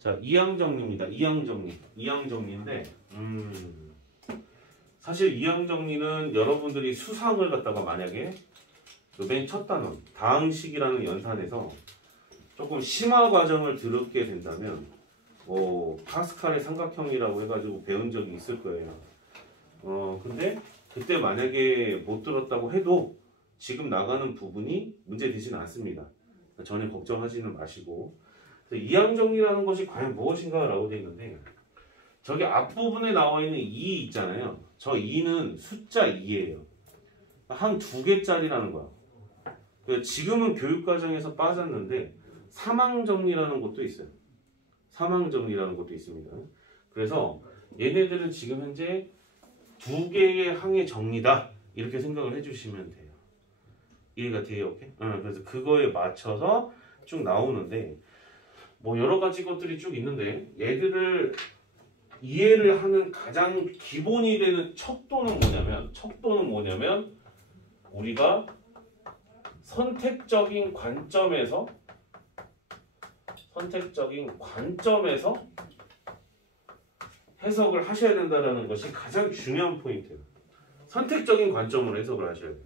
자, 이항정리입니다. 이항정리인데 사실 이항정리는 여러분들이 수상을 갖다가 만약에 맨 첫 단원 다항식이라는 연산에서 조금 심화 과정을 들었게 된다면 파스칼의 삼각형이라고 해가지고 배운 적이 있을 거예요. 근데 그때 만약에 못 들었다고 해도 지금 나가는 부분이 문제되지는 않습니다. 전혀 걱정하지는 마시고. 이항정리라는 것이 과연 무엇인가 라고 되어 있는데, 저기 앞부분에 나와 있는 2 있잖아요. 저 2는 숫자 2예요. 한 2개짜리라는 거야. 지금은 교육과정에서 빠졌는데 사망정리라는 것도 있어요. 사망정리라는 것도 있습니다. 그래서 얘네들은 지금 현재 2개의 항의 정리다 이렇게 생각을 해주시면 돼요. 이해가 돼요? 오케이? 그래서 그거에 맞춰서 쭉 나오는데 뭐 여러 가지 것들이 쭉 있는데 얘들을 이해를 하는 가장 기본이 되는 척도는 뭐냐면 우리가 선택적인 관점에서 해석을 하셔야 된다는 것이 가장 중요한 포인트예요. 선택적인 관점으로 해석을 하셔야 돼요.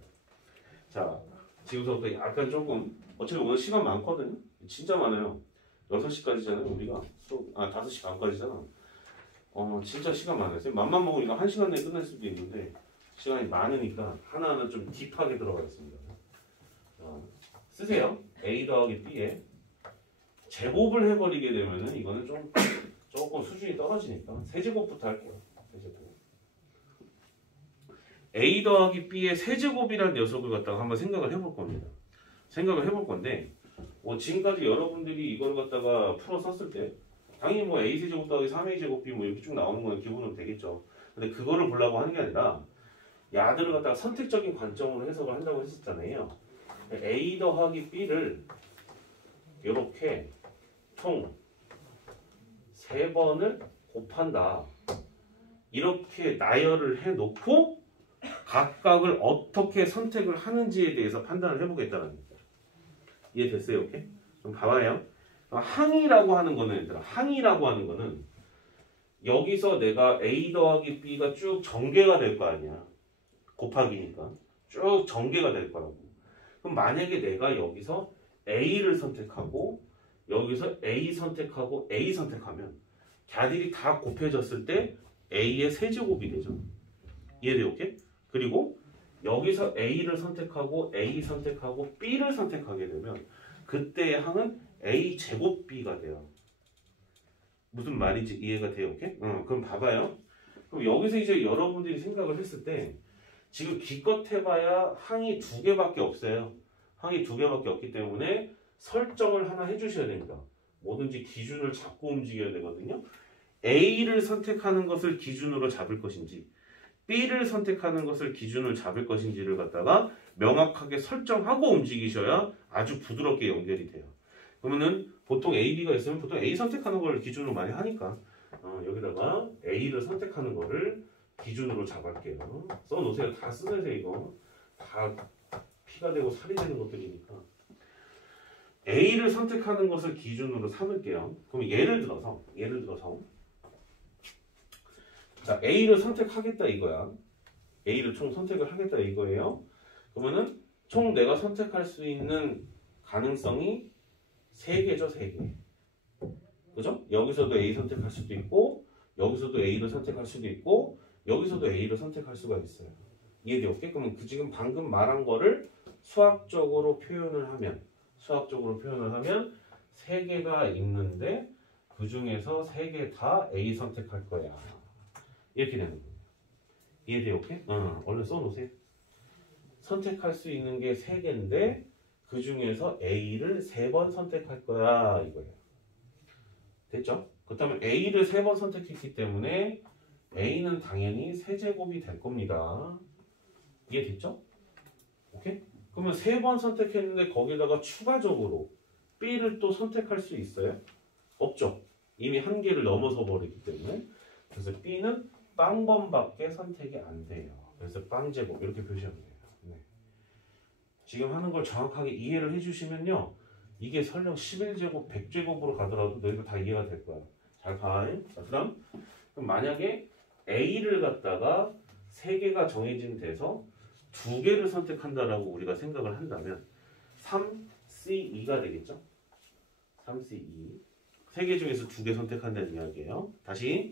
자, 지금부터 약간 조금 어차피 오늘 시간 많거든요. 진짜 많아요. 6시까지잖아요. 우리가 5시 반까지잖아. 진짜 시간 많아요. 맘만 먹으니까 1시간 내에 끝날 수도 있는데 시간이 많으니까 하나하나 좀 딥하게 들어가겠습니다. 쓰세요. A 더하기 B에 제곱을 해버리게 되면은 이거는 조금 수준이 떨어지니까 세제곱부터 할게요. 세제곱. A 더하기 B의 세제곱이라는 녀석을 갖다가 한번 생각을 해볼 겁니다. 생각을 해볼 건데 지금까지 여러분들이 이걸 갖다가 풀어 썼을 때 당연히 뭐 A 세제곱 더하기 3A 제곱 B 뭐 이렇게 쭉 나오는 건 기본으로 되겠죠. 근데 그거를 보려고 하는 게 아니라 야들을 갖다가 선택적인 관점으로 해석을 한다고 했었잖아요. A 더하기 B를 이렇게 총 3번을 곱한다. 이렇게 나열을 해놓고 각각을 어떻게 선택을 하는지에 대해서 판단을 해보겠다는 겁니다. 이해됐어요? 오케이? 좀 봐봐요. 항이라고 하는 거는 얘들아, 항이라고 하는 거는 여기서 내가 A 더하기 B가 쭉 전개가 될 거 아니야. 곱하기니까 쭉 전개가 될 거라고. 그럼 만약에 내가 여기서 A를 선택하고 여기서 A 선택하고 A 선택하면 걔들이 다 곱해졌을 때 A의 세제곱이 되죠. 이해돼요? 오케이? 그리고 여기서 A를 선택하고 A 선택하고 B를 선택하게 되면 그때의 항은 A 제곱 B가 돼요. 무슨 말인지 이해가 돼요? 오케이? 그럼 봐봐요. 그럼 여기서 이제 여러분들이 생각을 했을 때 지금 기껏 해봐야 항이 2개밖에 없어요. 항이 2개밖에 없기 때문에 설정을 하나 해주셔야 됩니다. 뭐든지 기준을 잡고 움직여야 되거든요. A를 선택하는 것을 기준으로 잡을 것인지 B를 선택하는 것을 기준으로 잡을 것인지를 갖다가 명확하게 설정하고 움직이셔야 아주 부드럽게 연결이 돼요. 그러면은 보통 A, B가 있으면 보통 A 선택하는 걸 기준으로 많이 하니까 여기다가 A를 선택하는 거를 기준으로 잡을게요. 써놓으세요. 다 쓰세요. 이거 다 피가 되고 살이 되는 것들이니까 A를 선택하는 것을 기준으로 삼을게요. 그럼 예를 들어서 자, A를 선택하겠다 이거야. A를 총 선택을 하겠다 이거예요. 그러면은 총 내가 선택할 수 있는 가능성이 3개죠, 3개. 그죠? 여기서도 A 선택할 수도 있고, 여기서도 A를 선택할 수도 있고, 여기서도 A를 선택할 수가 있어요. 이해돼요? 오케이? 그러면 지금 방금 말한 거를 수학적으로 표현을 하면 3개가 있는데 그 중에서 3개 다 A 선택할 거야. 이렇게 되는 거예요. 이해돼요? 오케이? 얼른 써놓으세요. 선택할 수 있는 게 3개인데 그 중에서 A를 3번 선택할 거야 이거예요. 됐죠? 그렇다면 A를 3번 선택했기 때문에 A는 당연히 세제곱이 될 겁니다. 이해됐죠? 오케이? 그러면 3번 선택했는데 거기다가 추가적으로 B를 또 선택할 수 있어요? 없죠. 이미 한계를 넘어서 버리기 때문에. 그래서 B는 빵번밖에 선택이 안 돼요. 그래서 빵제곱 이렇게 표시하면 돼요. 네. 지금 하는 걸 정확하게 이해를 해주시면요. 이게 설령 11제곱, 100제곱으로 가더라도 너희들 다 이해가 될 거야. 잘 봐. 자, 그럼 만약에 A를 갖다가 3개가 정해진 데서 2개를 선택한다라고 우리가 생각을 한다면 3C2가 되겠죠? 3C2. 3개 중에서 2개 선택한다는 이야기예요. 다시.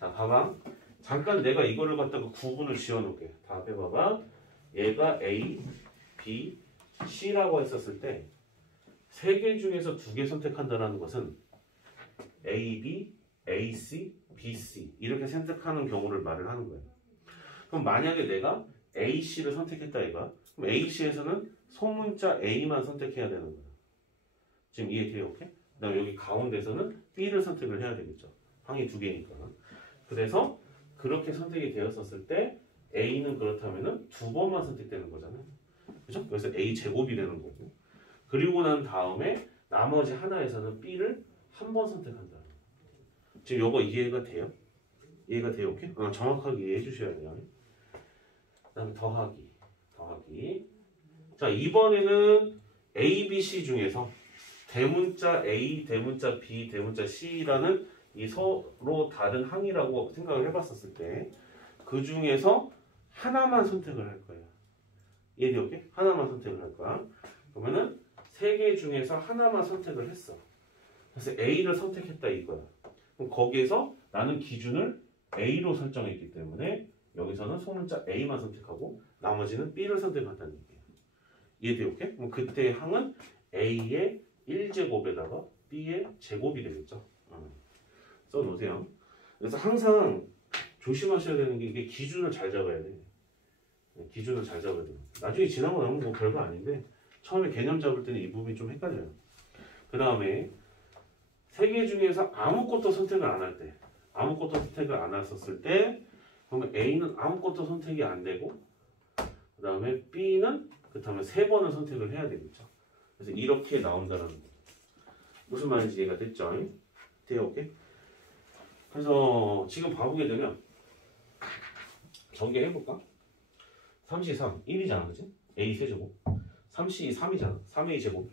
자, 봐봐. 잠깐 내가 이거를 갖다가 구분을 지어놓을게. 다 빼봐봐. 얘가 A, B, C라고 했었을 때 3개 중에서 2개 선택한다는 것은 A, B, A, C, B, C 이렇게 선택하는 경우를 말을 하는 거예요. 그럼 만약에 내가 A, C를 선택했다 이거야. 그럼 A, C에서는 소문자 A만 선택해야 되는 거야. 지금 이해돼요? 오케이? 그 다음에 여기 가운데서는 B를 선택을 해야 되겠죠. 항이 2개니까. 그래서 그렇게 선택이 되었었을 때 A는 그렇다면은 2번만 선택되는 거잖아요. 그죠? 그래서 A 제곱이 되는 거고. 그리고 난 다음에 나머지 하나에서는 B를 한 번 선택한다. 지금 이거 이해가 돼요? 이해가 돼요? 오케이? 정확하게 이해해 주셔야 돼요. 그 다음에 더하기. 자, 이번에는 A, B, C 중에서 대문자 A, 대문자 B, 대문자 C라는 이 서로 다른 항이라고 생각을 해봤었을 때 그 중에서 하나만 선택을 할 거예요. 이해돼요? 오케이? 하나만 선택을 할 거야. 그러면은 3개 중에서 하나만 선택을 했어. 그래서 A를 선택했다 이거야. 그럼 거기에서 나는 기준을 A로 설정했기 때문에 여기서는 소문자 A만 선택하고 나머지는 B를 선택한다는 얘기예요. 이해돼요? 오케이? 그럼 그때 항은 A의 1제곱에다가 B의 제곱이 되겠죠. 써놓으세요. 그래서 항상 조심하셔야 되는 게 이게 기준을 잘 잡아야 돼. 기준을 잘 잡아야 돼요. 나중에 지나고 나면 뭐 별거 아닌데 처음에 개념 잡을 때는 이 부분이 좀 헷갈려요. 그 다음에 3개 중에서 아무것도 선택을 안 할 때, 아무것도 선택을 안 했었을 때, 그러면 A는 아무것도 선택이 안 되고, 그 다음에 B는 그렇다면 3번을 선택을 해야 되겠죠. 그래서 이렇게 나온다는 거. 무슨 말인지 이해가 됐죠? 돼요, 오케이? 그래서 지금 봐보게 되면 전개해볼까? 3C3, 1이잖아, 그치? A 세제곱. 3C2, 3이잖아. 3A 제곱이.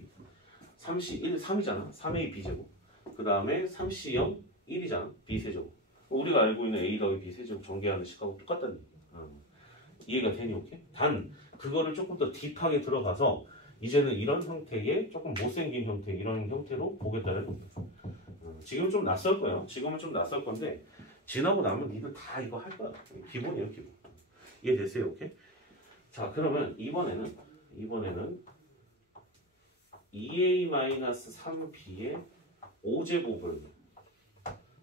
3C1, 3이잖아. 3A B제곱. 그 다음에 3C0, 1이잖아. B세제곱. 우리가 알고 있는 A 더하기 B세제곱 전개하는 식하고 똑같다는 얘기야. 이해가 되니, 오케이? 단, 그거를 조금 더 딥하게 들어가서 이제는 이런 형태의 조금 못생긴 형태, 이런 형태로 보겠다는 겁니다. 지금은 좀 낯설 거예요. 지금은 좀 낯설 건데 지나고 나면 니들 다 이거 할 거야. 기본이에요, 기본. 이해되세요, 오케이? 자, 그러면 이번에는 2A-3B의 5제곱을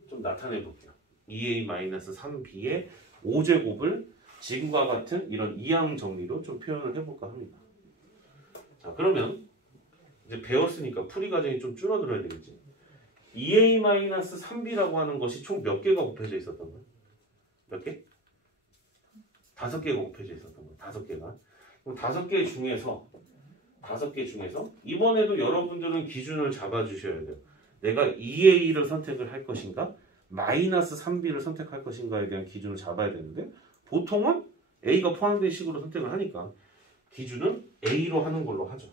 좀 나타내 볼게요. 2A-3B의 5제곱을 지금과 같은 이런 이항 정리로 좀 표현을 해볼까 합니다. 자, 그러면 이제 배웠으니까 풀이 과정이 좀 줄어들어야 되겠지. 2A-3B라고 하는 것이 총 몇 개가 곱해져 있었던 거야? 몇 개? 5개가 곱해져 있었던 거야. 5개가. 그럼 5개 중에서 이번에도 여러분들은 기준을 잡아주셔야 돼요. 내가 2A를 선택을 할 것인가? 마이너스 3B를 선택할 것인가에 대한 기준을 잡아야 되는데 보통은 A가 포함된 식으로 선택을 하니까 기준은 A로 하는 걸로 하죠.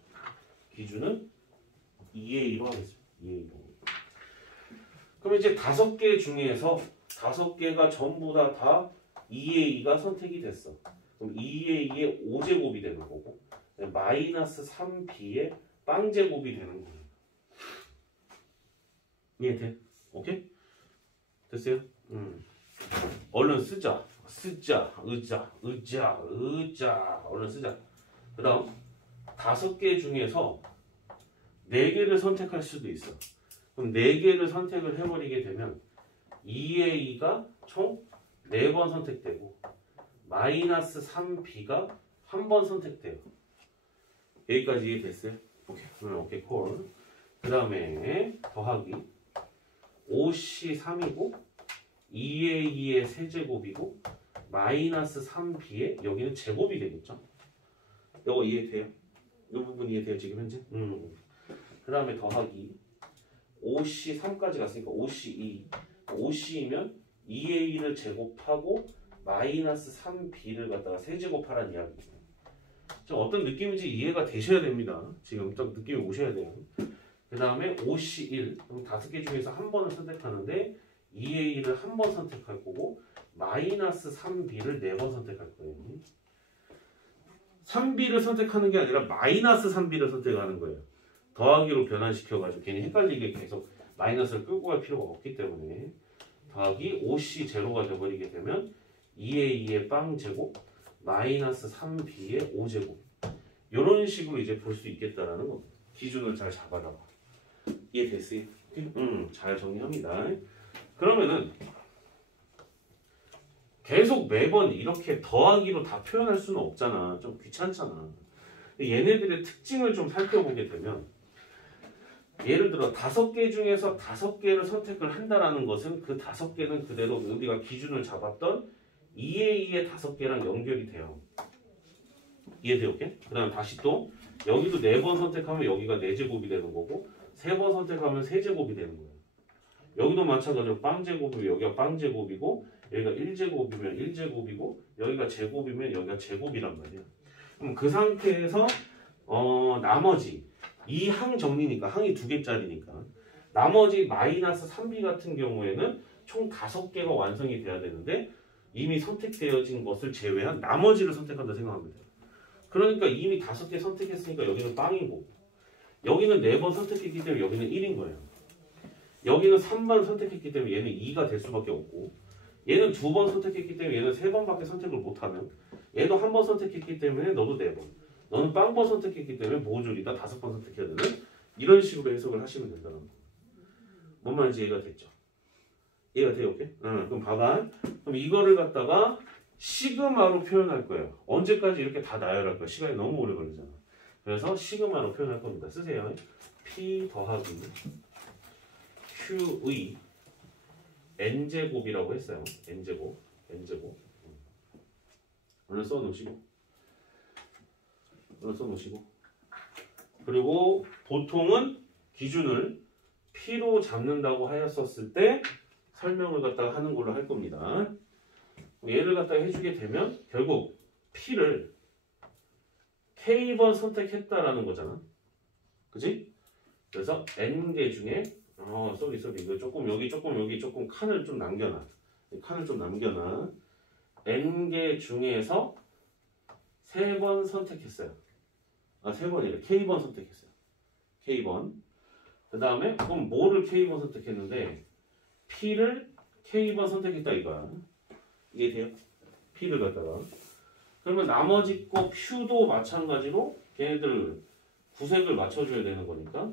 기준은 2A로 하겠습니다. 2A로. 그럼 이제 5개 중에서 5개가 전부 다 2A가 선택이 됐어. 그럼 2A의 5제곱이 되는 거고 마이너스 3B의 빵제곱이 되는 거예요. 이해돼? 오케이? 됐어요? 얼른 쓰자. 의자. 얼른 쓰자. 그 다음 5개 중에서 4개를 선택할 수도 있어. 그럼 4개를 선택을 해버리게 되면 2A가 총 4번 선택되고 마이너스 3B가 1번 선택돼요. 여기까지 이해됐어요? 오케이, 콜. 그 다음에 더하기 5C3이고 2A2의 세제곱이고 마이너스 3B의 여기는 제곱이 되겠죠? 이거 이해돼요? 이 부분 이해돼요 지금 현재? 그 다음에 더하기 5C3까지 갔으니까 5C2 5C이면 2A를 제곱하고 마이너스 3B를 갖다가 세제곱하라는 이야기죠. 좀 어떤 느낌인지 이해가 되셔야 됩니다. 지금 딱 느낌이 오셔야 돼요. 그 다음에 OC1. 그럼 5개 중에서 한 번을 선택하는데 2A1을 한 번 선택할 거고 마이너스 3B를 4번 선택할 거예요. 3B를 선택하는 게 아니라 마이너스 3B를 선택하는 거예요. 더하기로 변환시켜가지고 괜히 헷갈리게 계속 마이너스를 끌고 갈 필요가 없기 때문에 더하기 5C 제로가 돼버리게 되면 2A2의 빵 제곱 마이너스 3B의 5제곱 이런 식으로 이제 볼 수 있겠다라는 겁니다. 기준을 잘 잡아다가 이해됐어요? 잘 정리합니다. 그러면은 계속 매번 이렇게 더하기로 다 표현할 수는 없잖아. 좀 귀찮잖아. 얘네들의 특징을 좀 살펴보게 되면 예를 들어 5개 중에서 5개를 선택을 한다라는 것은 그 5개는 그대로 우리가 기준을 잡았던 2A2의 5개랑 연결이 돼요. 이해돼요? 그 다음에 다시 또 여기도 4번 선택하면 여기가 4제곱이 되는 거고 3번 선택하면 3제곱이 되는 거예요. 여기도 마찬가지로 빵제곱이면 여기가 빵제곱이고 여기가 1제곱이면 1제곱이고 여기가 제곱이면 여기가 제곱이란 말이야. 그럼 그 상태에서 나머지 이 항 정리니까 항이 2개짜리니까 나머지 마이너스 3B 같은 경우에는 총 5개가 완성이 돼야 되는데 이미 선택되어진 것을 제외한 나머지를 선택한다 생각하면 돼요. 그러니까 이미 5개 선택했으니까 여기는 빵이고 여기는 4번 선택했기 때문에 여기는 1인 거예요. 여기는 3번 선택했기 때문에 얘는 2가 될 수밖에 없고 얘는 2번 선택했기 때문에 얘는 3번밖에 선택을 못하면 얘도 1번 선택했기 때문에 너도 4번 너는 빵번 선택했기 때문에 모조리다 5번 선택해야 되는 이런 식으로 해석을 하시면 된다는 거예요. 뭔 말인지 이해가 됐죠? 이해가 돼요? 오케이? 그럼 봐봐. 그럼 이거를 갖다가 시그마로 표현할 거예요. 언제까지 이렇게 다 나열할 거야? 시간이 너무 오래 걸리잖아. 그래서 시그마로 표현할 겁니다. 쓰세요. P 더하기 Q의 N제곱이라고 했어요. N제곱. 오늘 써놓으시고 그리고 보통은 기준을 P로 잡는다고 하였었을 때 설명을 갖다가 하는 걸로 할 겁니다. 얘를 갖다가 해주게 되면 결국 P를 K번 선택했다라는 거잖아. 그치? 그래서 N개 중에 쏘리 이거 여기 조금 칸을 좀 남겨놔. N개 중에서 3번 선택했어요. 3번이래. K번 선택했어요. K번. 그 다음에 그럼 뭐를 K번 선택했는데 P를 K번 선택했다 이거야. 이게 돼요? P를 갖다가. 그러면 나머지 거 Q도 마찬가지로 걔네들 구색을 맞춰줘야 되는 거니까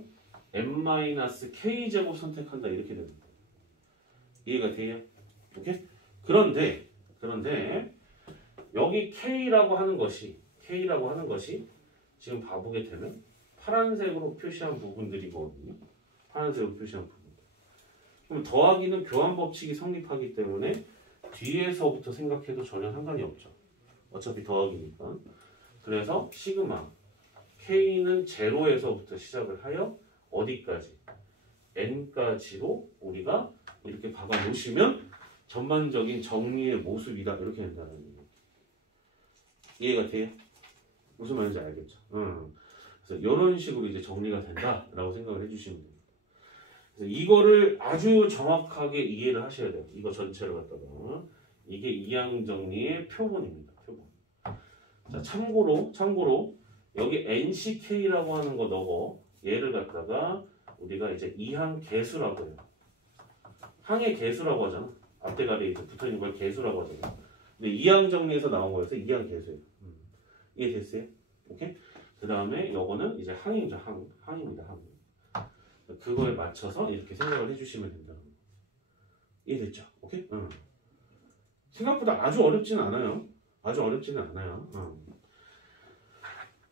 n-k제곱 선택한다 이렇게 됩니다. 이해가 돼요? 오케이? 그런데 여기 K라고 하는 것이 지금 봐보게 되면 파란색으로 표시한 부분들이거든요. 그럼 더하기는 교환 법칙이 성립하기 때문에 뒤에서부터 생각해도 전혀 상관이 없죠. 어차피 더하기니까. 그래서 시그마 K는 0에서부터 시작을 하여 어디까지? N까지로 우리가 이렇게 박아 놓으시면 전반적인 정리의 모습이다. 이렇게 된다는 얘기예요. 이해가 돼요? 무슨 말인지 알겠죠? 그래서 이런 식으로 이제 정리가 된다라고 생각을 해주시면 됩니다. 그래서 이거를 아주 정확하게 이해를 하셔야 돼요. 이거 전체를 갖다가 이게 이항 정리의 표본입니다. 표본. 자, 참고로 여기 NCK라고 하는 거 넣어 얘를 갖다가 우리가 이제 이항 개수라고 해요. 항의 개수라고 하잖아. 앞대가리에 붙어 있는 걸 개수라고 하잖아. 근데 이항 정리에서 나온 거여서 이항 개수예요. 이해됐어요? 오케이? 그 다음에 요거는 이제 항이죠. 항입니다. 항. 그거에 맞춰서 이렇게 생각을 해주시면 된다는 거. 이해됐죠? 오케이? 생각보다 아주 어렵지는 않아요.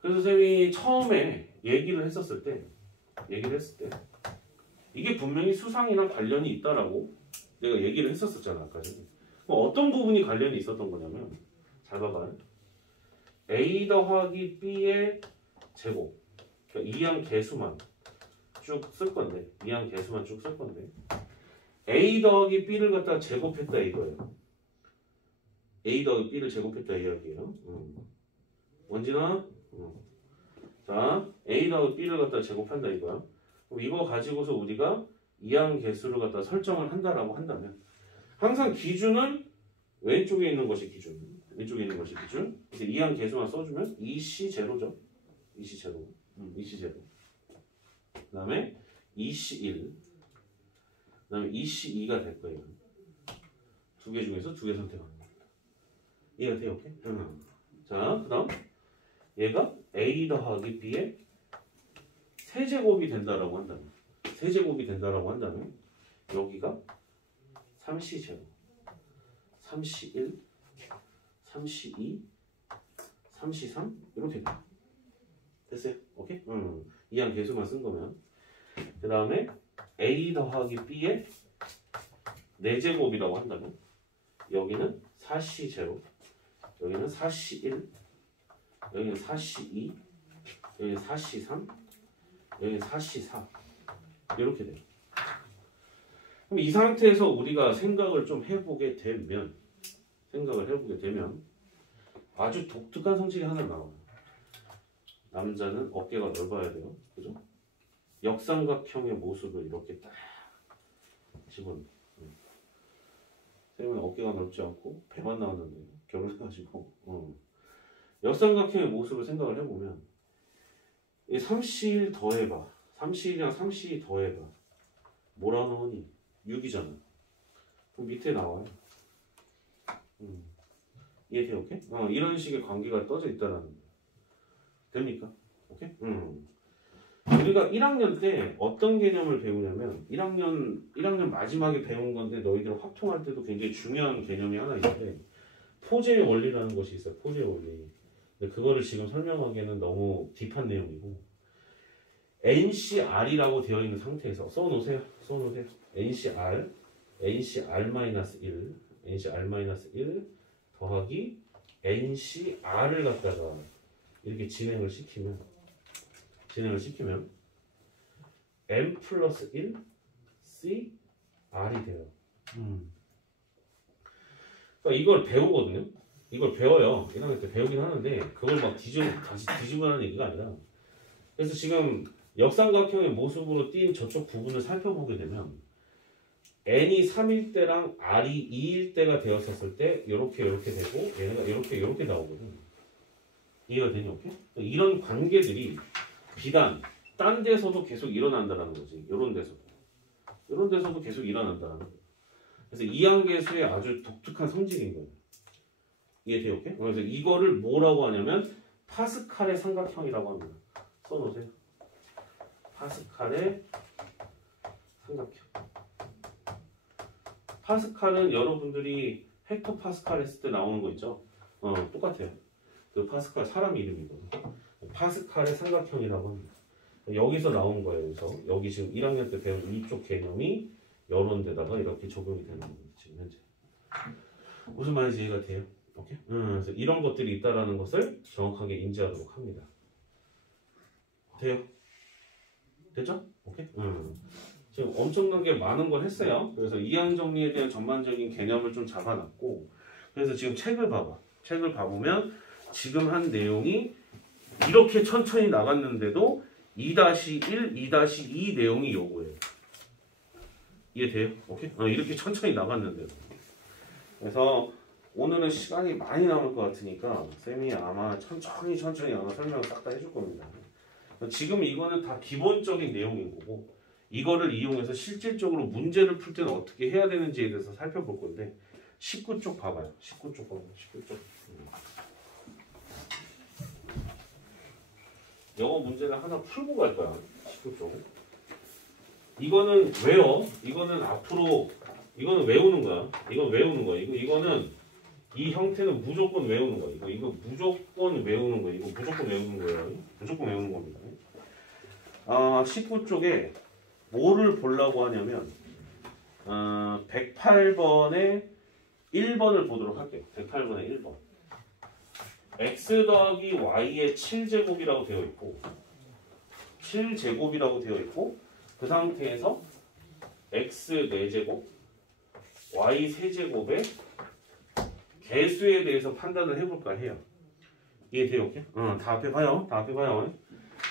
그래서 선생님이 처음에 얘기를 했을 때 이게 분명히 수상이랑 관련이 있다라고 내가 얘기를 했었잖아. 아까 전에. 어떤 부분이 관련이 있었던 거냐면 잘 봐봐요. A 더하기 B의 제곱 그러니까 이항 개수만 쭉 쓸 건데 A 더하기 B를 갖다가 제곱했다 이거예요. A 더하기 B를 제곱했다 이야기예요. 원진아 자 A 더하기 B를 갖다가 제곱한다 이거야. 그럼 이거 가지고서 우리가 이항 개수를 갖다 설정을 한다라고 한다면 항상 기준은 왼쪽에 있는 것이 기준. 왼쪽에 있는 것이 기준. 그래서 이항 개수만 써주면 2C 제로죠. 2C 제로. 2C 제로. 그 다음에 2C 1. 그 다음에 2C 2가 될 거예요. 두 개 중에서 두 개 선택하는 겁니다. 이해가 돼요? 오케이? 자, 그 다음 얘가 A 더하기 B의 세제곱이 된다라고 한다면 세제곱이 된다라고 한다면 여기가 3C 제로 3C 1 3C 2 3C 3 이렇게 돼요. 됐어요? 오케이? 이항 개수만 쓴 거면 그 다음에 A 더하기 B의 4제곱이라고 한다면 여기는 4C 제로 여기는 4C 1 여기는 4C 2 여기는 4C 3 여기는 4C 4 이렇게 돼요. 그럼 이 상태에서 우리가 생각을 좀 해보게 되면 아주 독특한 성질이 하나 나와요. 남자는 어깨가 넓어야 돼요. 그죠? 역삼각형의 모습을 이렇게 딱 집어넣어요. 쌤은 어깨가 넓지 않고 배만 나왔는데 결혼해가지고 역삼각형의 모습을 생각을 해보면 이 3C1 더해봐 3C1이랑 3C2 더해봐 뭐라 나오니? 6이잖아. 그럼 밑에 나와요. 이해돼요? 오케이? 이런 식의 관계가 떠져 있다라는 거예요. 됩니까? 오케이? 우리가 1학년 때 어떤 개념을 배우냐면 1학년 마지막에 배운 건데 너희들 확통할 때도 굉장히 중요한 개념이 하나 있는데 포제의 원리라는 것이 있어요. 포제의 원리. 근데 그거를 지금 설명하기에는 너무 딥한 내용이고 NCR이라고 되어 있는 상태에서 써놓으세요. NCR NCR-1 NCR-1 더하기 NCR을 갖다가 이렇게 진행을 시키면 M 플러스 1 CR이 돼요. 그러니까 이걸 배우거든요. 이걸 배워요. 1학년 때 배우긴 하는데 그걸 막 다시 뒤집어라는 얘기가 아니라 그래서 지금 역삼각형의 모습으로 띈 저쪽 부분을 살펴보게 되면 n이 3일 때랑 r이 2일 때가 되었었을 때 이렇게 되고 얘네가 이렇게 나오거든. 이해가 되니? 오케이? 이런 관계들이 비단 딴 데서도 계속 일어난다는 거지. 이런 데서도 계속 일어난다는 거야. 그래서 이항계수의 아주 독특한 성질인 거예요. 이해돼요? 오케이? 그래서 이거를 뭐라고 하냐면 파스칼의 삼각형이라고 합니다. 써놓으세요. 파스칼의 삼각형. 파스칼은 여러분들이 헥토 파스칼 했을 때 나오는 거 있죠? 똑같아요. 그 파스칼 사람 이름이거든요. 파스칼의 삼각형이라고 합니다. 여기서 나온 거예요. 그래서 여기 지금 1학년 때 배운 이쪽 개념이 이런 데다가 이렇게 적용이 되는 겁니다. 지금 현재. 무슨 말인지 이해가 돼요? 오케이? 그래서 이런 것들이 있다라는 것을 정확하게 인지하도록 합니다. 돼요? 됐죠? 오케이? 지금 엄청나게 많은 걸 했어요. 그래서 이항 정리에 대한 전반적인 개념을 좀 잡아놨고, 그래서 지금 책을 봐봐. 책을 봐보면 지금 한 내용이 이렇게 천천히 나갔는데도 2-1, 2-2 내용이 요거예요. 이해돼요? 오케이? 이렇게 천천히 나갔는데도. 그래서 오늘은 시간이 많이 남을 것 같으니까 쌤이 아마 천천히 아마 설명을 싹 다 해줄 겁니다. 지금 이거는 다 기본적인 내용인 거고 이거를 이용해서 실질적으로 문제를 풀 때는 어떻게 해야 되는지에 대해서 살펴볼 건데 19쪽 봐봐요. 19쪽 봐봐요. 19쪽. 영어 문제를 하나 풀고 갈 거야. 19쪽. 이거는 외워. 이거는 앞으로 이거는 외우는 거야. 이건 외우는 거야. 이거는 이 형태는 무조건 외우는 거야. 이거 무조건 외우는 거야. 이거 무조건 외우는 거예요. 무조건 외우는 겁니다. 19쪽에 뭐를 보려고 하냐면 108번에 1번을 보도록 할게요. 108번에 1번. x 더하기 y의 7제곱이라고 되어 있고 7제곱이라고 되어 있고 그 상태에서 x 4제곱 y 3제곱의 개수에 대해서 판단을 해볼까 해요. 이해돼요? 오케이? 다 앞에 봐요.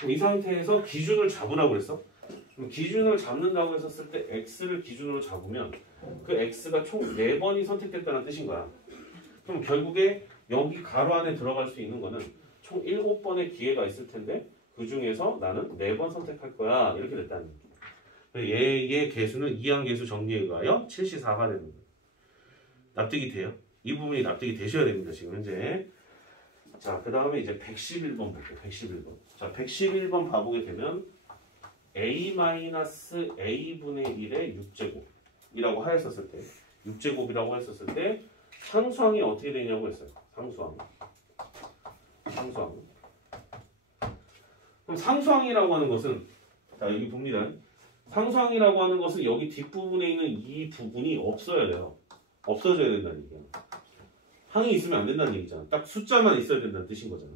이 상태에서 기준을 잡으라고 그랬어. 그럼 기준을 잡는다고 했었을 때 x를 기준으로 잡으면 그 x가 총 4번이 선택됐다는 뜻인 거야. 그럼 결국에 여기 가로 안에 들어갈 수 있는 거는 총 7번의 기회가 있을 텐데 그 중에서 나는 4번 선택할 거야. 이렇게 됐다는 거야. 얘의 개수는 이항계수 정리에 의하여 74가 되는 거예요. 납득이 돼요? 이 부분이 납득이 되셔야 됩니다. 지금 현재. 자, 그 다음에 이제 111번 볼게요. 111번. 자, 111번 봐보게 되면 a-a분의 1의 6제곱이라고 하였었을 때 6제곱이라고 했었을 때 상수항이 어떻게 되냐고 했어요. 상수항. 그럼 상수항이라고 하는 것은 자, 여기 봅니다. 상수항이라고 하는 것은 여기 뒷부분에 있는 이 부분이 없어야 돼요. 없어져야 된다는 얘기야. 항이 있으면 안 된다는 얘기잖아. 딱 숫자만 있어야 된다는 뜻인 거잖아.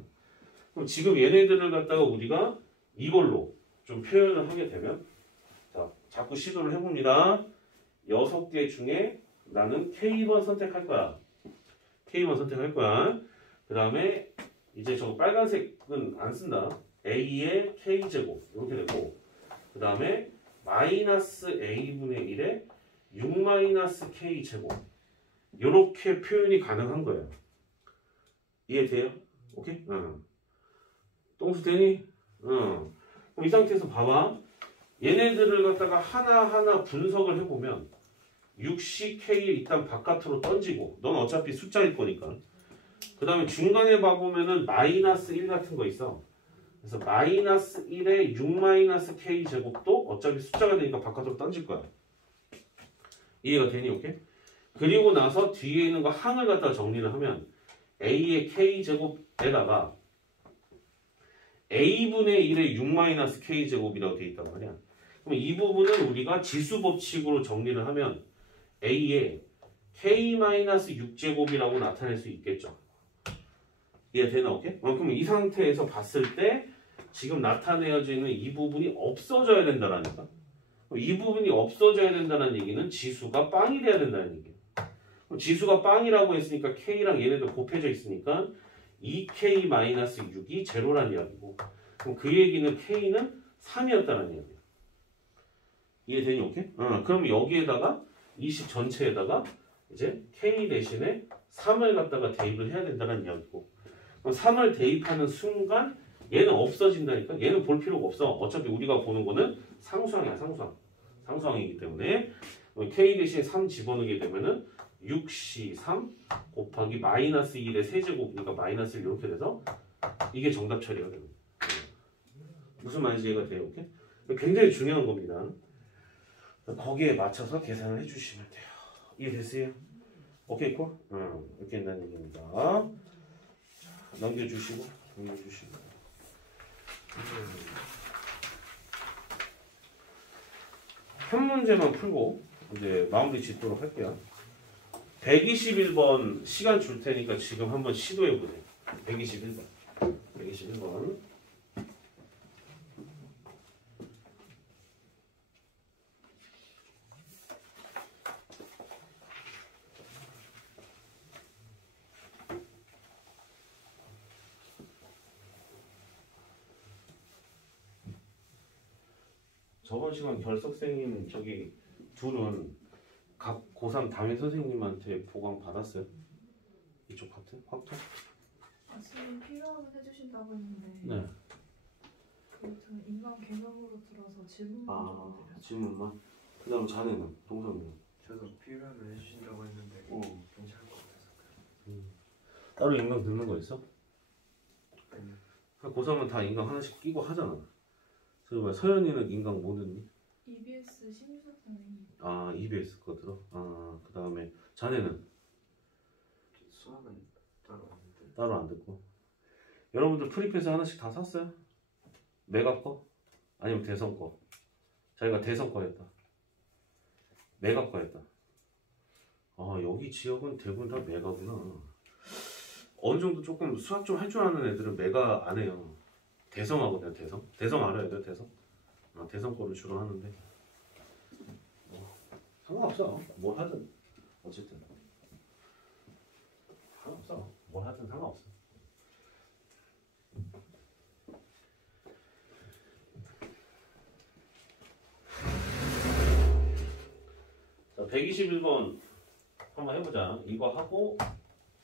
그럼 지금 얘네들을 갖다가 우리가 이걸로 좀 표현을 하게 되면 자, 자꾸 시도를 해봅니다. 6개 중에 나는 K번 선택할 거야. K번 선택할 거야. 그 다음에 이제 저 빨간색은 안 쓴다. A의 K제곱 이렇게 되고 그 다음에 마이너스 A분의 1에 6 마이너스 K제곱 이렇게 표현이 가능한 거예요. 이해돼요? 오케이? 응. 똥수 되니? 응. 그럼 이 상태에서 봐봐. 얘네들을 갖다가 하나하나 분석을 해보면 60K 일단 바깥으로 던지고 넌 어차피 숫자일 거니까 그 다음에 중간에 봐보면은 마이너스 1 같은 거 있어. 그래서 마이너스 1에 6 마이너스 K 제곱도 어차피 숫자가 되니까 바깥으로 던질 거야. 이해가 되니? 오케이? 그리고 나서 뒤에 있는 거 항을 갖다가 정리를 하면 A의 K 제곱에다가 A분의 1의 6 마이너스 K 제곱이라고 되어 있단 말이야. 그럼 이 부분은 우리가 지수 법칙으로 정리를 하면 A의 K 마이너스 6제곱이라고 나타낼 수 있겠죠. 이해되나? 오케이? 그럼 이 상태에서 봤을 때 지금 나타내어져 있는 이 부분이 없어져야 된다라니까. 이 부분이 없어져야 된다는 얘기는 지수가 빵이 돼야 된다는 얘기예요. 그럼 지수가 빵이라고 했으니까 K랑 얘네들 곱해져 있으니까 2K-6이 제로란 이야기고 그럼 그 얘기는 K는 3이었다는 이야기예요. 이해되니? 오케이? 그럼 여기에다가 이 식 전체에다가 이제 K 대신에 3을 갖다가 대입을 해야 된다는 이야기고 그럼 3을 대입하는 순간 얘는 없어진다니까. 얘는 볼 필요가 없어. 어차피 우리가 보는 거는 상수항이야. 상수항이기 때문에 K 대신 3 집어넣게 되면은 6C3 곱하기 마이너스 1의 세제곱이니까 마이너스 1 이렇게 돼서 이게 정답 처리가 됩니다. 무슨 말인지 이해가 돼요? 오케이? 굉장히 중요한 겁니다. 거기에 맞춰서 계산을 해주시면 돼요. 이해됐어요? 오케이 콜? 이렇게 된다는 얘기입니다. 자, 넘겨주시고 한 문제만 풀고 이제 마무리 짓도록 할게요. 121번 시간 줄 테니까 지금 한번 시도해 보세요. 121번. 저번 시간 결석생님 저기 둘은 각 고3 담임 선생님한테 보강 받았어요? 이쪽 파트? 확통? 지금 필요하면 해주신다고 했는데 네. 저는 인강 개념으로 들어서 질문만 좀 드려요. 질문만? 그 다음 자네는? 동선은? 저도 필요하면 해주신다고 했는데 괜찮을 것 같아서. 따로 인강 듣는 거 있어? 아니요. 고3은 다 인강 하나씩 끼고 하잖아. 그래서 왜 서연이는 인강 뭐 듣니? EBS 심유석 선생님. 아, EBS 거 들어? 아, 그 다음에 자네는? 수학은 따로 없는데. 따로 안 듣고. 여러분들 프리패스 하나씩 다 샀어요? 메가 거? 아니면 대성 거? 자기가 대성 거 했다. 메가 거 했다. 아, 여기 지역은 대부분 다 메가구나. 어느 정도 조금 수학 좀 할 줄 아는 애들은 메가 안 해요. 대성하거든요, 대성. 대성 알아야 돼요, 대성. 대성 거를 주로 하는데. 상관없어. 뭘 하든. 어쨌든. 상관없어. 뭘 하든 상관없어. 121번 한번 해보자. 이거 하고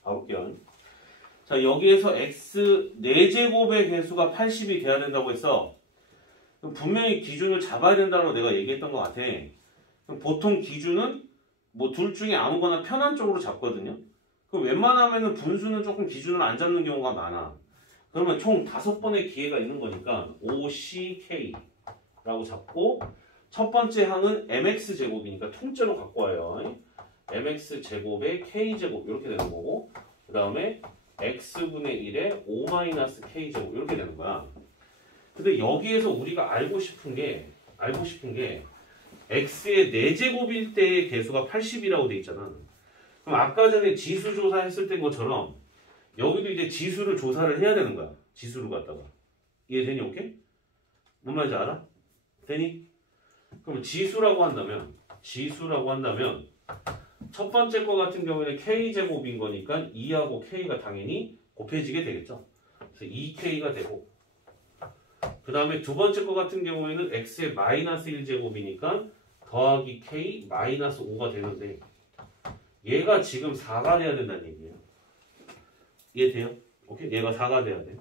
가볼게요. 자, 여기에서 x 4제곱의 개수가 80이 돼야 된다고 했어. 그럼 분명히 기준을 잡아야 된다고 내가 얘기했던 것 같아. 그럼 보통 기준은 뭐 둘 중에 아무거나 편한 쪽으로 잡거든요. 그럼 웬만하면은 분수는 조금 기준을 안 잡는 경우가 많아. 그러면 총 5번의 기회가 있는 거니까 OCK라고 잡고 첫 번째 항은 mx 제곱이니까 통째로 갖고 와요. mx 제곱에 k 제곱 이렇게 되는 거고 그 다음에 x분의 1에 5-k 제곱 이렇게 되는 거야. 근데 여기에서 우리가 알고 싶은 게 x의 4제곱일 때의 개수가 80이라고 돼 있잖아. 그럼 아까 전에 지수 조사했을 때 것처럼 여기도 이제 지수를 조사를 해야 되는 거야. 지수를 갖다가. 이해되니? 오케이? 뭔 말인지 알아? 되니? 그럼 지수라고 한다면 첫 번째 거 같은 경우에는 k제곱인 거니까 2하고 k가 당연히 곱해지게 되겠죠. 그래서 2k가 되고 그 다음에 두 번째 거 같은 경우에는 x의 마이너스 1제곱이니까 더하기 k 마이너스 5가 되는데 얘가 지금 4가 돼야 된다는 얘기예요. 이해돼요? 오케이? 얘가 4가 돼야 돼.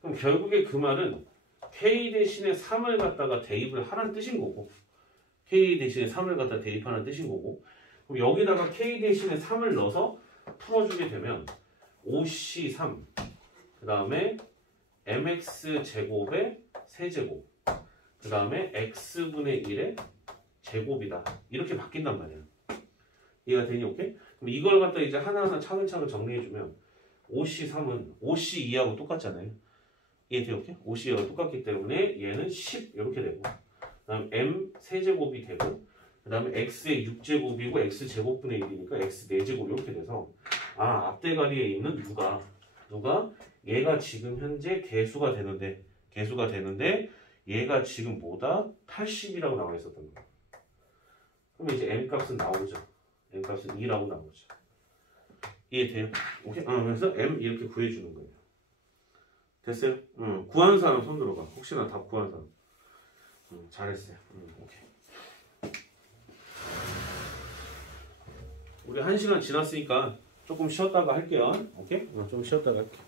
그럼 결국에 그 말은 k 대신에 3을 갖다가 대입을 하라는 뜻인 거고 k 대신에 3을 갖다 대입하는 뜻인 거고 그럼 여기다가 k 대신에 3을 넣어서 풀어주게 되면 5c3 그 다음에 mx 제곱의 세제곱 그 다음에 x분의 1의 제곱이다 이렇게 바뀐단 말이야. 이해가 되니? 오케이? 그럼 이걸 갖다 이제 하나하나 차근차근 정리해주면 5c3은 5c2하고 똑같잖아요. 이해돼요? 오케이? 5c하고 똑같기 때문에 얘는 10 이렇게 되고 그 다음 m 세제곱이 되고 그 다음에 x의 6제곱이고 x제곱분의 1이니까 x 4제곱 이렇게 돼서 앞대가리에 있는 누가 얘가 지금 현재 개수가 되는데 얘가 지금 뭐다? 80이라고 나와 있었던 거야. 그럼 이제 m값은 나오죠. m값은 2라고 나오죠. 이해돼요? 오케이? 그래서 m 이렇게 구해주는 거예요. 됐어요? 구하는 사람 손 들어봐. 혹시나 답 구하는 사람. 잘했어요. 오케이. 우리 1시간 지났으니까 조금 쉬었다가 할게요. 오케이? 좀 쉬었다가 할게요.